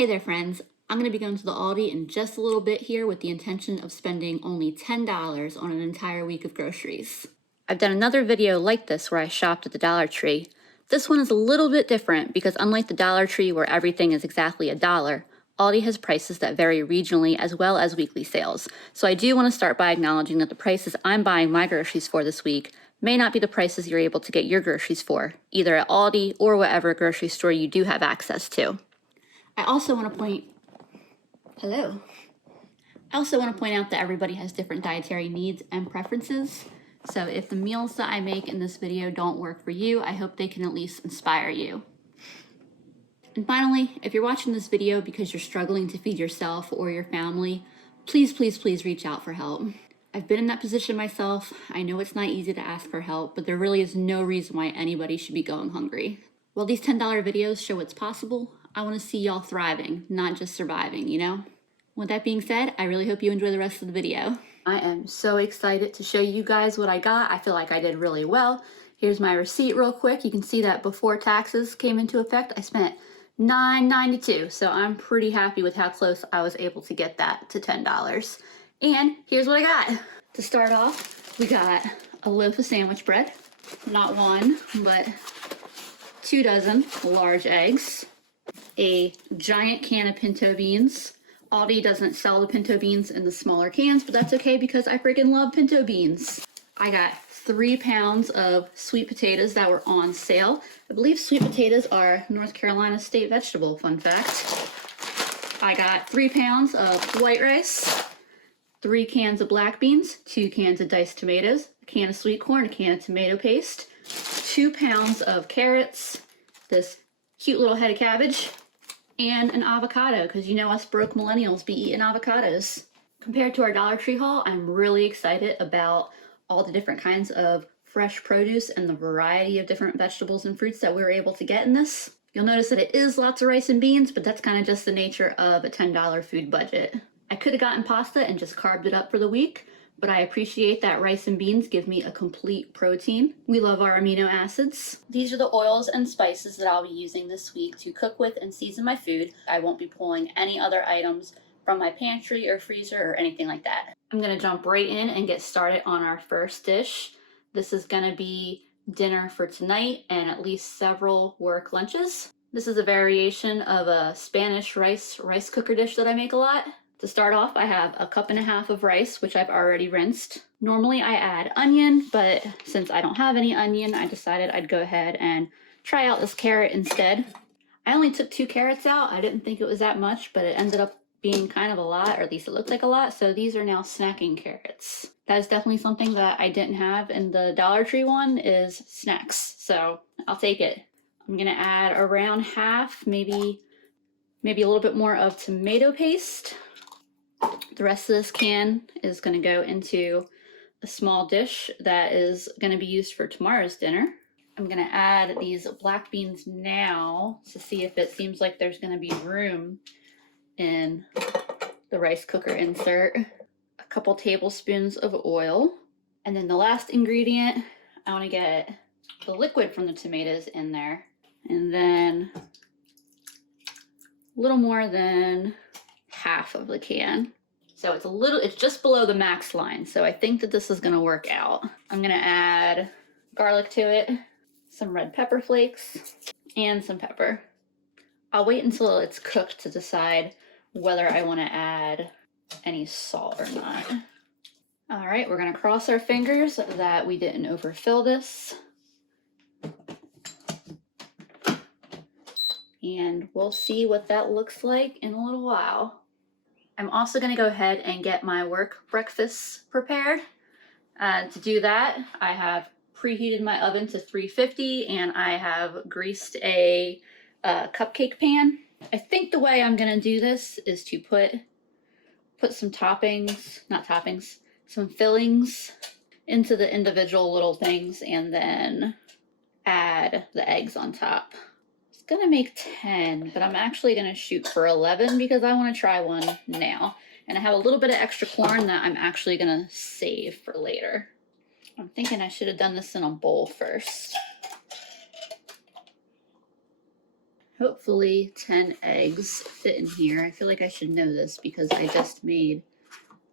Hey there friends, I'm going to be going to the Aldi in just a little bit here with the intention of spending only $10 on an entire week of groceries. I've done another video like this where I shopped at the Dollar Tree. This one is a little bit different because unlike the Dollar Tree where everything is exactly $1, Aldi has prices that vary regionally as well as weekly sales. So I do want to start by acknowledging that the prices I'm buying my groceries for this week may not be the prices you're able to get your groceries for, either at Aldi or whatever grocery store you do have access to. I also want to point out that everybody has different dietary needs and preferences. So if the meals that I make in this video don't work for you, I hope they can at least inspire you. And finally, if you're watching this video because you're struggling to feed yourself or your family, please reach out for help. I've been in that position myself. I know it's not easy to ask for help, but there really is no reason why anybody should be going hungry. While these $10 videos show what's possible, I want to see y'all thriving, not just surviving, you know? With that being said, I really hope you enjoy the rest of the video. I am so excited to show you guys what I got. I feel like I did really well. Here's my receipt real quick. You can see that before taxes came into effect, I spent $9.92. So I'm pretty happy with how close I was able to get that to $10. And here's what I got. To start off, we got a loaf of sandwich bread. Not one, but 2 dozen large eggs. A giant can of pinto beans. Aldi doesn't sell the pinto beans in the smaller cans, but that's okay because I freaking love pinto beans. I got 3 pounds of sweet potatoes that were on sale. I believe sweet potatoes are North Carolina state vegetable, fun fact. I got 3 pounds of white rice, 3 cans of black beans, 2 cans of diced tomatoes, a can of sweet corn, a can of tomato paste, 2 pounds of carrots, this cute little head of cabbage, and an avocado, because you know us broke millennials be eating avocados. Compared to our Dollar Tree haul, I'm really excited about all the different kinds of fresh produce and the variety of different vegetables and fruits that we were able to get in this. You'll notice that it is lots of rice and beans, but that's kind of just the nature of a $10 food budget. I could have gotten pasta and just carved it up for the week, but I appreciate that rice and beans give me a complete protein. We love our amino acids. These are the oils and spices that I'll be using this week to cook with and season my food. I won't be pulling any other items from my pantry or freezer or anything like that. I'm gonna jump right in and get started on our first dish. This is gonna be dinner for tonight and at least several work lunches. This is a variation of a Spanish rice cooker dish that I make a lot. To start off, I have a 1.5 cups of rice, which I've already rinsed. Normally I add onion, but since I don't have any onion, I decided I'd go ahead and try out this carrot instead. I only took 2 carrots out. I didn't think it was that much, but it ended up being kind of a lot, or at least it looked like a lot, so these are now snacking carrots. That is definitely something that I didn't have in the Dollar Tree one, is snacks, so I'll take it. I'm gonna add around half, maybe a little bit more of tomato paste. The rest of this can is going to go into a small dish that is going to be used for tomorrow's dinner. I'm going to add these black beans now to see if it seems like there's going to be room in the rice cooker insert. A couple tablespoons of oil. And then the last ingredient, I want to get the liquid from the tomatoes in there. And then a little more than half of the can. So it's just below the max line. So I think that this is gonna work out. I'm gonna add garlic to it, some red pepper flakes, and some pepper. I'll wait until it's cooked to decide whether I wanna add any salt or not. All right, we're gonna cross our fingers that we didn't overfill this. And we'll see what that looks like in a little while. I'm also going to go ahead and get my work breakfast prepared. To do that, I have preheated my oven to 350 and I have greased a cupcake pan. I think the way I'm going to do this is to put some some fillings into the individual little things and then add the eggs on top. Gonna make 10, but I'm actually gonna shoot for 11 because I want to try one now, and I have a little bit of extra corn that I'm actually gonna save for later. I'm thinking I should have done this in a bowl first. Hopefully 10 eggs fit in here. I feel like I should know this because I just made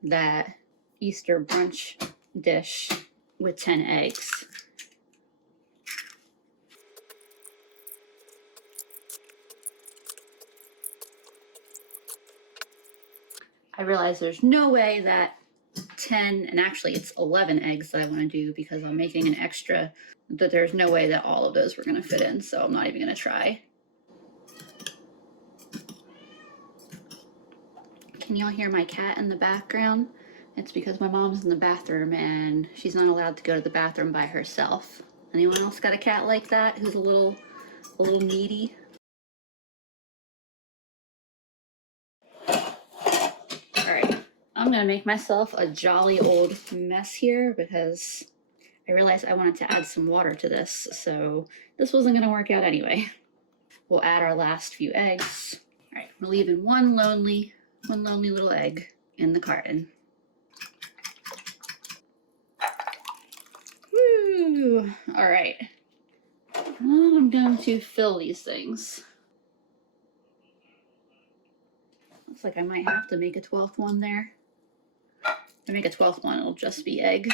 that Easter brunch dish with 10 eggs. I realize there's no way that 10, and actually it's 11 eggs that I want to do because I'm making an extra, that there's no way that all of those were going to fit in, so I'm not even going to try. Can y'all hear my cat in the background? It's because my mom's in the bathroom and she's not allowed to go to the bathroom by herself. Anyone else got a cat like that who's a little needy? All right, I'm gonna make myself a jolly old mess here because I realized I wanted to add some water to this, so this wasn't gonna work out anyway. We'll add our last few eggs. All right, we're leaving one lonely little egg in the carton. Woo! All right, I'm going to fill these things. Looks like I might have to make a 12th one there. If I make a 12th one, it'll just be egg.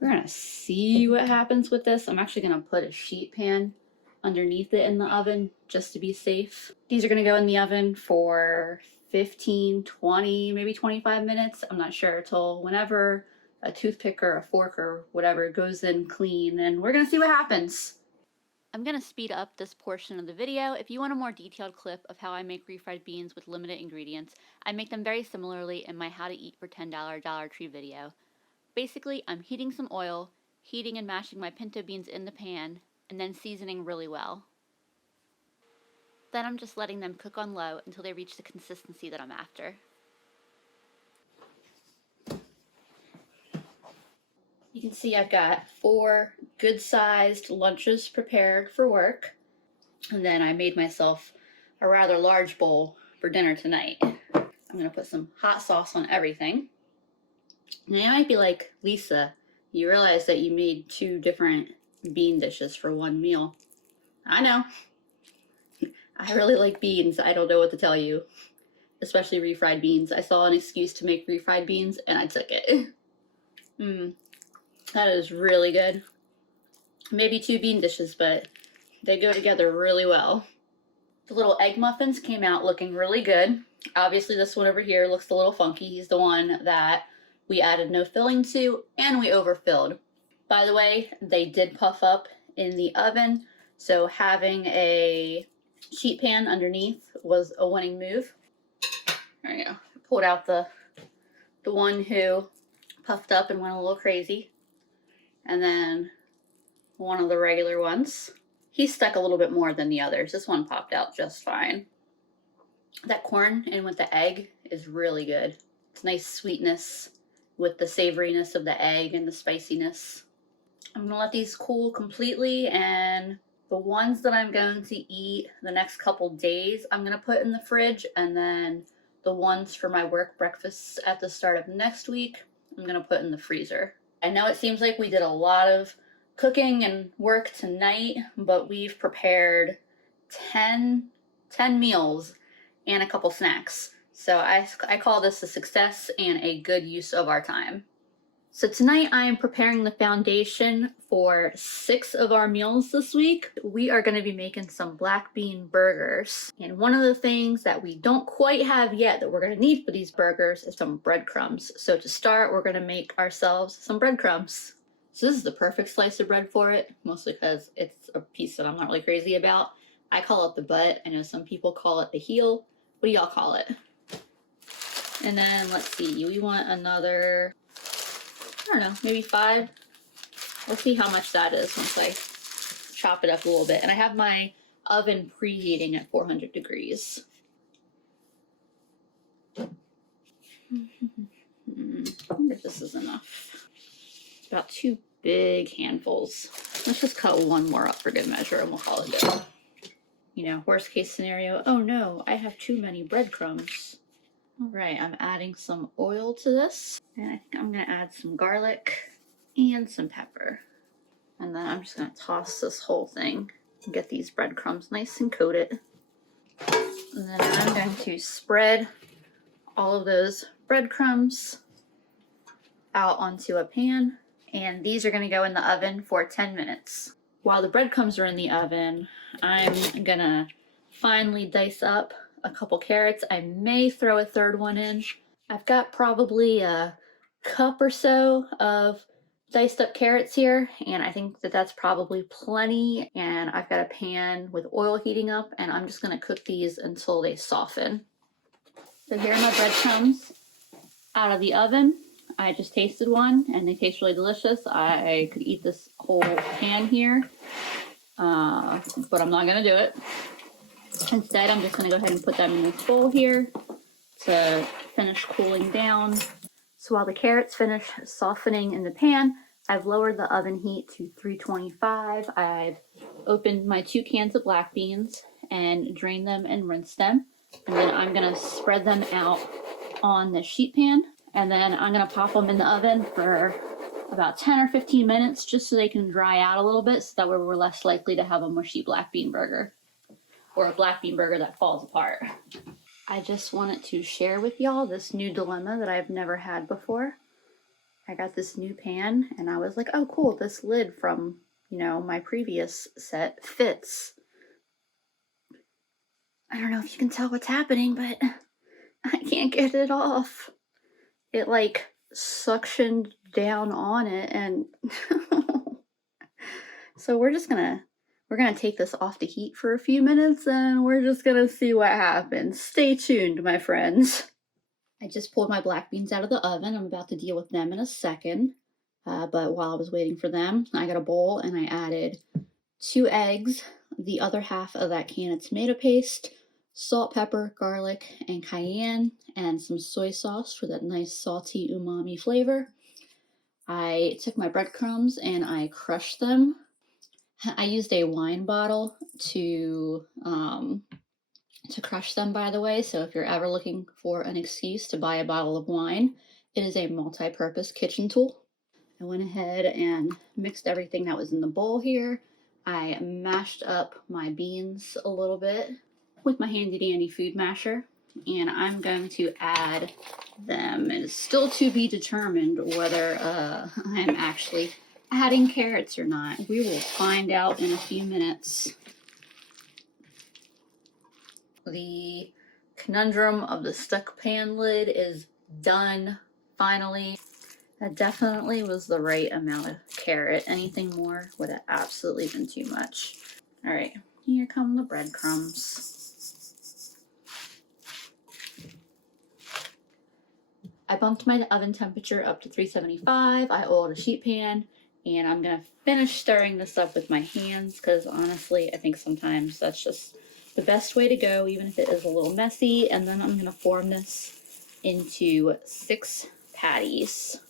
We're gonna see what happens with this. I'm actually gonna put a sheet pan underneath it in the oven just to be safe. These are gonna go in the oven for 15, 20, maybe 25 minutes. I'm not sure, till whenever a toothpick or a fork or whatever goes in clean, and we're gonna see what happens. I'm going to speed up this portion of the video. If you want a more detailed clip of how I make refried beans with limited ingredients, I make them very similarly in my How to Eat for $10 Dollar Tree video. Basically, I'm heating some oil, heating and mashing my pinto beans in the pan, and then seasoning really well. Then I'm just letting them cook on low until they reach the consistency that I'm after. You can see I've got 4 good-sized lunches prepared for work. And then I made myself a rather large bowl for dinner tonight. I'm gonna put some hot sauce on everything. And you might be like, Lisa, you realize that you made 2 different bean dishes for one meal. I know. I really like beans. I don't know what to tell you. Especially refried beans. I saw an excuse to make refried beans and I took it. That is really good. Maybe 2 bean dishes, but they go together really well. The little egg muffins came out looking really good. Obviously this one over here looks a little funky. He's the one that we added no filling to and we overfilled. By the way, they did puff up in the oven, so having a sheet pan underneath was a winning move. There you go. Pulled out the one who puffed up and went a little crazy, and then one of the regular ones. He stuck a little bit more than the others. This one popped out just fine. That corn in with the egg is really good. It's nice sweetness with the savoriness of the egg and the spiciness. I'm gonna let these cool completely, and the ones that I'm going to eat the next couple days I'm gonna put in the fridge, and then the ones for my work breakfasts at the start of next week I'm gonna put in the freezer. I know it seems like we did a lot of cooking and work tonight, but we've prepared 10 meals and a couple snacks. So I call this a success and a good use of our time. So tonight I am preparing the foundation for 6 of our meals this week. We are going to be making some black bean burgers. And one of the things that we don't quite have yet that we're going to need for these burgers is some breadcrumbs. So to start, we're going to make ourselves some breadcrumbs. So this is the perfect slice of bread for it, mostly because it's a piece that I'm not really crazy about. I call it the butt. I know some people call it the heel. What do y'all call it? And then let's see, we want another, I don't know, maybe 5. We'll see how much that is once I chop it up a little bit. And I have my oven preheating at 400 degrees. I wonder if this is enough. About 2 big handfuls. Let's just cut one more up for good measure and we'll call it good. You know, worst case scenario, oh no, I have too many breadcrumbs. All right, I'm adding some oil to this. And I think I'm gonna add some garlic and some pepper. And then I'm just gonna toss this whole thing Get these breadcrumbs nice and coated. And then I'm going to spread all of those breadcrumbs out onto a pan. And these are going to go in the oven for 10 minutes. While the breadcrumbs are in the oven, I'm going to finely dice up a couple carrots. I may throw a third one in. I've got probably a cup or so of diced up carrots here, and I think that that's probably plenty. And I've got a pan with oil heating up, and I'm just going to cook these until they soften. So here are my breadcrumbs out of the oven. I just tasted one and they taste really delicious. I could eat this whole pan here, but I'm not going to do it. Instead, I'm just going to go ahead and put them in this bowl here to finish cooling down. So while the carrots finish softening in the pan, I've lowered the oven heat to 325. I've opened my 2 cans of black beans and drained them and rinsed them. And then I'm going to spread them out on the sheet pan. And then I'm going to pop them in the oven for about 10 or 15 minutes just so they can dry out a little bit, so that way we're less likely to have a mushy black bean burger or a black bean burger that falls apart. I just wanted to share with y'all this new dilemma that I've never had before. I got this new pan and I was like, oh cool, this lid from, my previous set fits. I don't know if you can tell what's happening, but I can't get it off. It like suctioned down on it, and so we're gonna take this off the heat for a few minutes and we're just gonna see what happens. Stay tuned, my friends. I just pulled my black beans out of the oven. I'm about to deal with them in a second. But while I was waiting for them, I got a bowl and I added 2 eggs, the other half of that can of tomato paste, salt, pepper, garlic, and cayenne, and some soy sauce for that nice salty umami flavor. I took my breadcrumbs and I crushed them. I used a wine bottle to crush them, by the way, so if you're ever looking for an excuse to buy a bottle of wine, it is a multi-purpose kitchen tool. I went ahead and mixed everything that was in the bowl here. I mashed up my beans a little bit with my handy dandy food masher, and I'm going to add them. It's still to be determined whether I'm actually adding carrots or not. We will find out in a few minutes. The conundrum of the stuck pan lid is done, finally. That definitely was the right amount of carrot. Anything more would have absolutely been too much. All right, here come the breadcrumbs. I bumped my oven temperature up to 375. I oiled a sheet pan, and I'm gonna finish stirring this up with my hands because honestly, I think sometimes that's just the best way to go, even if it is a little messy. And then I'm gonna form this into 6 patties.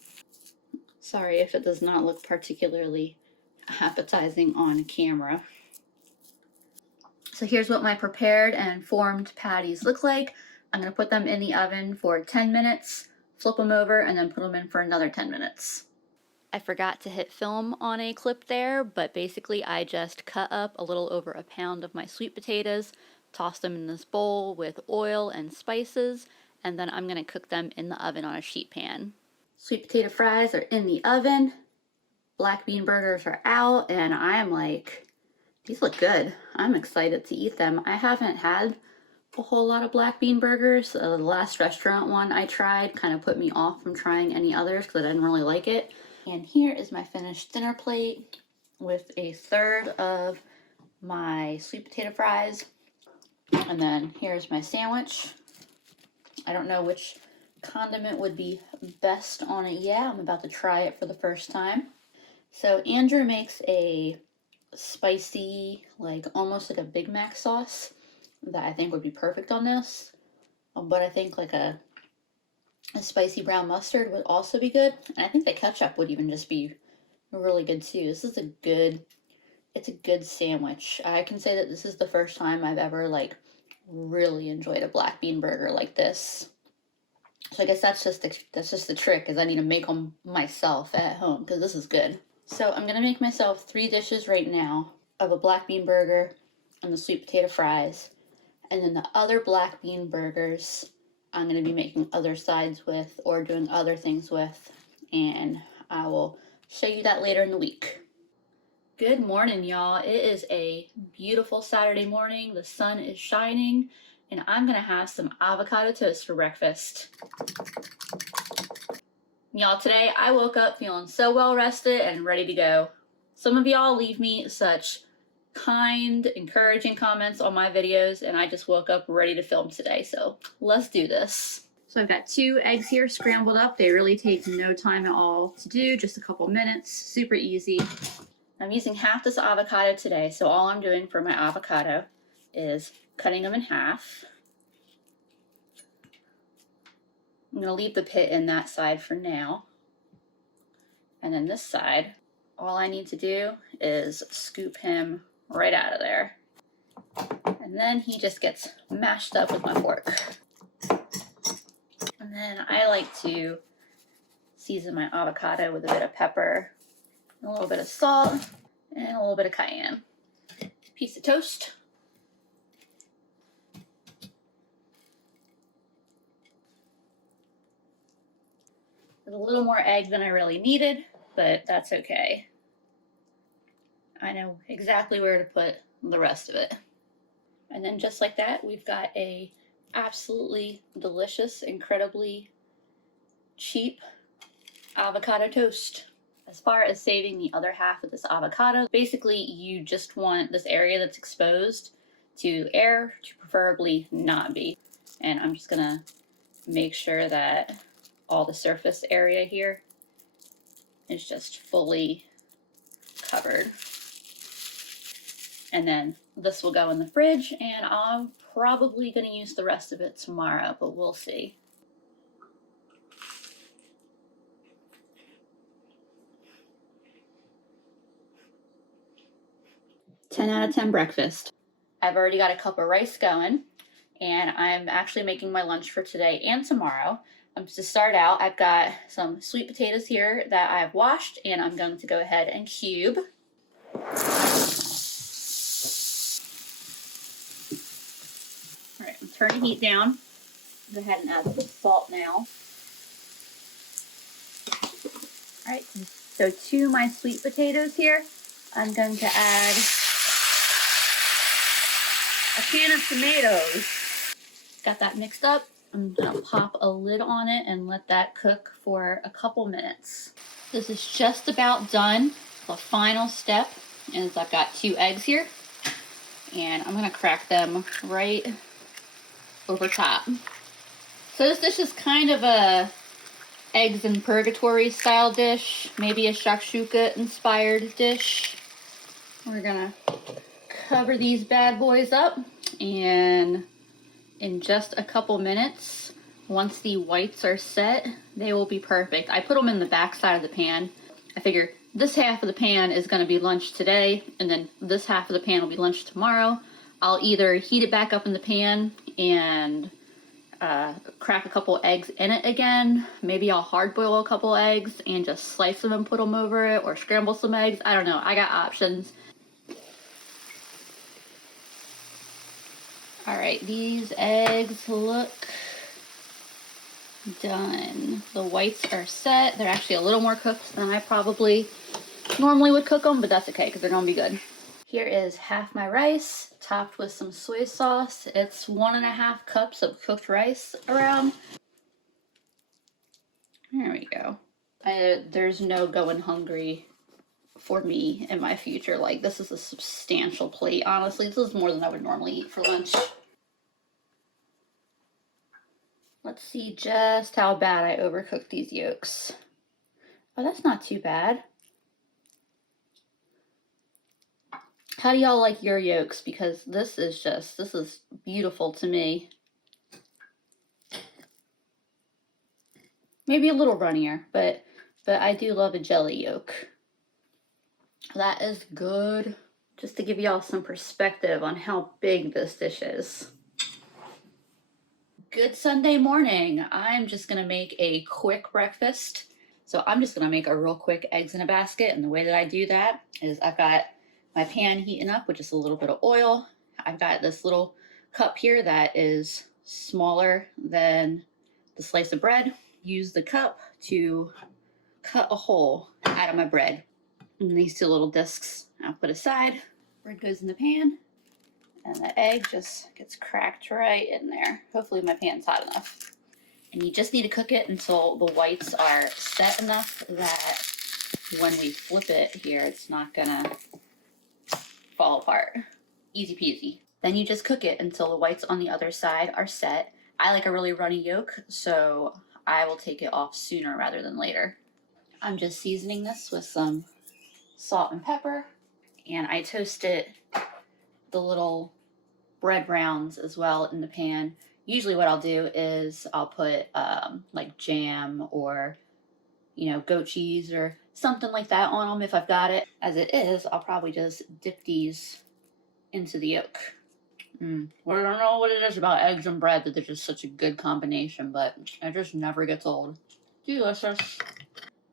Sorry if it does not look particularly appetizing on camera. So here's what my prepared and formed patties look like. I'm gonna put them in the oven for 10 minutes, flip them over, and then put them in for another 10 minutes. I forgot to hit film on a clip there, but basically I just cut up a little over a pound of my sweet potatoes, tossed them in this bowl with oil and spices, and then I'm gonna cook them in the oven on a sheet pan. Sweet potato fries are in the oven, black bean burgers are out, and I am like, these look good. I'm excited to eat them. I haven't had a whole lot of black bean burgers. The last restaurant one I tried kind of put me off from trying any others because I didn't really like it. And here is my finished dinner plate with a third of my sweet potato fries. And then here's my sandwich. I don't know which condiment would be best on it yet. I'm about to try it for the first time. So Andrew makes a spicy, like almost like a Big Mac sauce that I think would be perfect on this. But I think like a spicy brown mustard would also be good. And I think the ketchup would even just be really good too. This is it's a good sandwich. I can say that this is the first time I've ever like really enjoyed a black bean burger like this. So I guess that's just the trick, is I need to make them myself at home because this is good. So I'm gonna make myself 3 dishes right now. of a black bean burger and the sweet potato fries. And then the other black bean burgers I'm going to be making other sides with or doing other things with. And I will show you that later in the week. Good morning, y'all. It is a beautiful Saturday morning. The sun is shining, and I'm going to have some avocado toast for breakfast. Y'all, today I woke up feeling so well rested and ready to go. Some of y'all leave me such kind, encouraging comments on my videos, and I just woke up ready to film today, so let's do this. So I've got 2 eggs here scrambled up. They really take no time at all to do, just a couple minutes, super easy. I'm using half this avocado today, so all I'm doing for my avocado is cutting them in half. I'm going to leave the pit in that side for now. And then this side, all I need to do is scoop him right out of there. And then he just gets mashed up with my fork. And then I like to season my avocado with a bit of pepper, a little bit of salt, and a little bit of cayenne. Piece of toast. There's a little more egg than I really needed, but that's okay. I know exactly where to put the rest of it. And then just like that, we've got a absolutely delicious, incredibly cheap avocado toast. As far as saving the other half of this avocado, basically you just want this area that's exposed to air to preferably not be. And I'm just gonna make sure that all the surface area here is just fully covered. And then this will go in the fridge, and I'm probably gonna use the rest of it tomorrow, but we'll see. 10 out of 10 breakfast. I've already got a cup of rice going, and I'm actually making my lunch for today and tomorrow. To start out, I've got some sweet potatoes here that I've washed, and I'm going to go ahead and cube. All right, I'm turning heat down. Go ahead and add the salt now. All right, so to my sweet potatoes here, I'm going to add a can of tomatoes. Got that mixed up. I'm gonna pop a lid on it and let that cook for a couple minutes. This is just about done. The final step is I've got 2 eggs here, and I'm gonna crack them right over top. So this dish is kind of a eggs in purgatory style dish, maybe a shakshuka inspired dish. We're gonna cover these bad boys up, and in just a couple minutes, once the whites are set, they will be perfect. I put them in the back side of the pan. I figure this half of the pan is going to be lunch today, and then this half of the pan will be lunch tomorrow. I'll either heat it back up in the pan and crack a couple eggs in it again. Maybe I'll hard boil a couple eggs and just slice them and put them over it, or scramble some eggs. I don't know. I got options. All right, these eggs look done. The whites are set. They're actually a little more cooked than I probably normally would cook them, but that's okay because they're gonna be good. Here is half my rice topped with some soy sauce. It's 1.5 cups of cooked rice around. There we go. There's no going hungry for me in my future. Like, this is a substantial plate. Honestly, this is more than I would normally eat for lunch. Let's see just how bad I overcooked these yolks. Oh, that's not too bad. How do y'all like your yolks? Because this is beautiful to me. Maybe a little runnier, but I do love a jelly yolk. That is good. Just to give y'all some perspective on how big this dish is. Good Sunday morning. I'm just gonna make a quick breakfast. So I'm just gonna make a real quick eggs in a basket, and the way that I do that is I've got my pan heating up with just a little bit of oil. I've got this little cup here that is smaller than the slice of bread. Use the cup to cut a hole out of my bread. And these two little discs I'll put aside. Bread goes in the pan, and the egg just gets cracked right in there. Hopefully my pan's hot enough. And you just need to cook it until the whites are set enough that when we flip it here, it's not gonna fall apart. Easy peasy. Then you just cook it until the whites on the other side are set. I like a really runny yolk, so I will take it off sooner rather than later. I'm just seasoning this with some salt and pepper, and I toasted the little bread rounds as well in the pan. Usually what I'll do is I'll put like jam or goat cheese or something like that on them if I've got it. As it is, I'll probably just dip these into the yolk. Well, I don't know what it is about eggs and bread that they're just such a good combination, but it just never gets old. Delicious.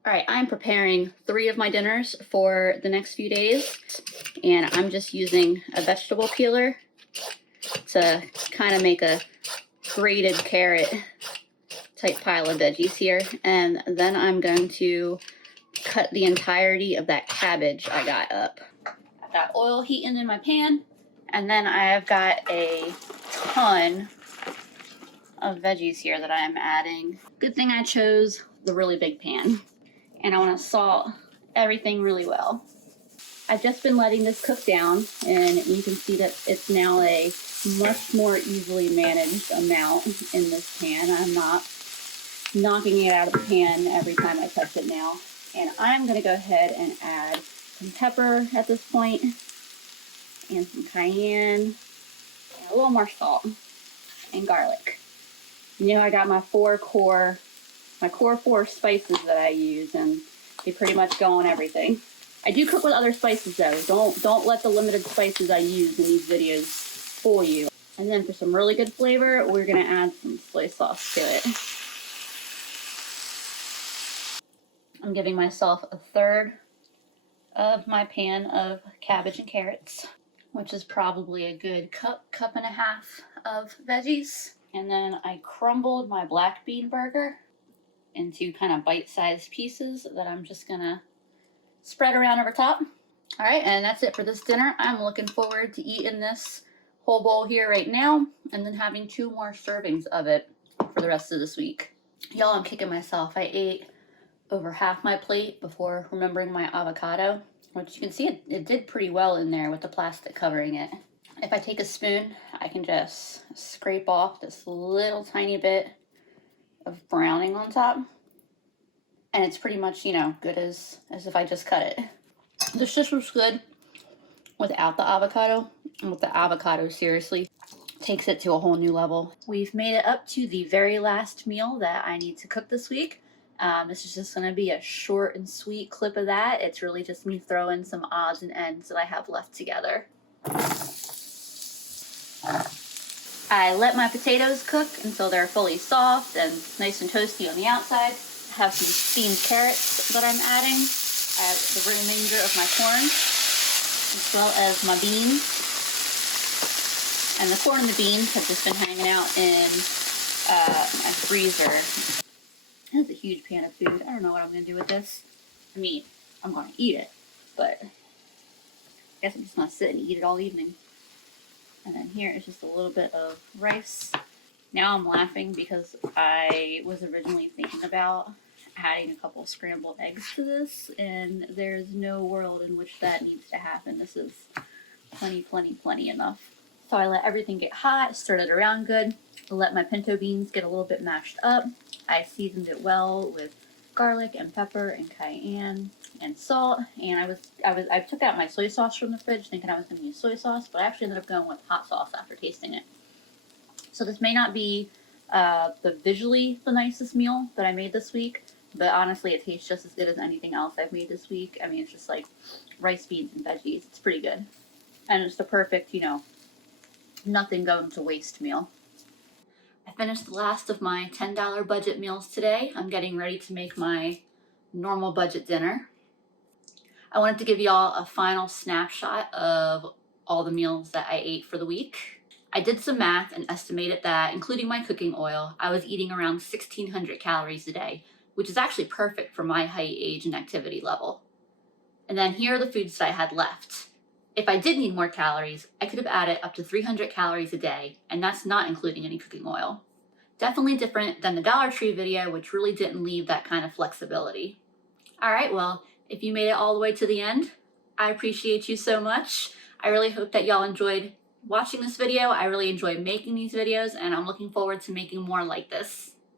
All right, I'm preparing 3 of my dinners for the next few days, and I'm just using a vegetable peeler to kind of make a grated carrot type pile of veggies here. And then I'm going to cut the entirety of that cabbage I got up. I've got oil heating in my pan, and then I've got a ton of veggies here that I'm adding. Good thing I chose the really big pan. And I want to salt everything really well. I've just been letting this cook down, and you can see that it's now a much more easily managed amount in this pan. I'm not knocking it out of the pan every time I touch it now. And I'm going to go ahead and add some pepper at this point, and some cayenne, and a little more salt, and garlic. I got my core 4 spices that I use, and they pretty much go on everything. I do cook with other spices though. Don't let the limited spices I use in these videos fool you. And then for some really good flavor, we're gonna add some soy sauce to it. I'm giving myself 1/3 of my pan of cabbage and carrots, which is probably a good cup and a half of veggies. And then I crumbled my black bean burger into kind of bite-sized pieces that I'm just gonna spread around over top. All right, and that's it for this dinner. I'm looking forward to eating this whole bowl here right now, and then having 2 more servings of it for the rest of this week. Y'all, I'm kicking myself. I ate over half my plate before remembering my avocado, which you can see it did pretty well in there with the plastic covering it. If I take a spoon, I can just scrape off this little tiny bit of browning on top, and it's pretty much good as if I just cut it. This just was good without the avocado, and with the avocado seriously takes it to a whole new level. We've made it up to the very last meal that I need to cook this week. This is just going to be a short and sweet clip of that. It's really just me throwing some odds and ends that I have left together. I let my potatoes cook until they're fully soft and nice and toasty on the outside. I have some steamed carrots that I'm adding. I have the remainder of my corn, as well as my beans. And the corn and the beans have just been hanging out in my freezer. That's a huge pan of food. I don't know what I'm going to do with this. I mean, I'm going to eat it, but I guess I'm just going to sit and eat it all evening. And then here is just a little bit of rice. Now I'm laughing because I was originally thinking about adding a couple scrambled eggs to this, and there's no world in which that needs to happen. This is plenty enough. So I let everything get hot, stirred it around good, let my pinto beans get a little bit mashed up. I seasoned it well with garlic and pepper and cayenne and salt, and I took out my soy sauce from the fridge thinking I was going to use soy sauce, but I actually ended up going with hot sauce after tasting it. So this may not be visually the nicest meal that I made this week, but honestly it tastes just as good as anything else I've made this week. I mean, it's just like rice, beans, and veggies. It's pretty good. And it's the perfect, nothing going to waste meal. I finished the last of my $10 budget meals today. I'm getting ready to make my normal budget dinner. I wanted to give y'all a final snapshot of all the meals that I ate for the week. I did some math and estimated that, including my cooking oil, I was eating around 1,600 calories a day, which is actually perfect for my height, age, and activity level. And then here are the foods that I had left. If I did need more calories, I could have added up to 300 calories a day, and that's not including any cooking oil. Definitely different than the Dollar Tree video, which really didn't leave that kind of flexibility. All right, well, if you made it all the way to the end, I appreciate you so much. I really hope that y'all enjoyed watching this video. I really enjoy making these videos, and I'm looking forward to making more like this.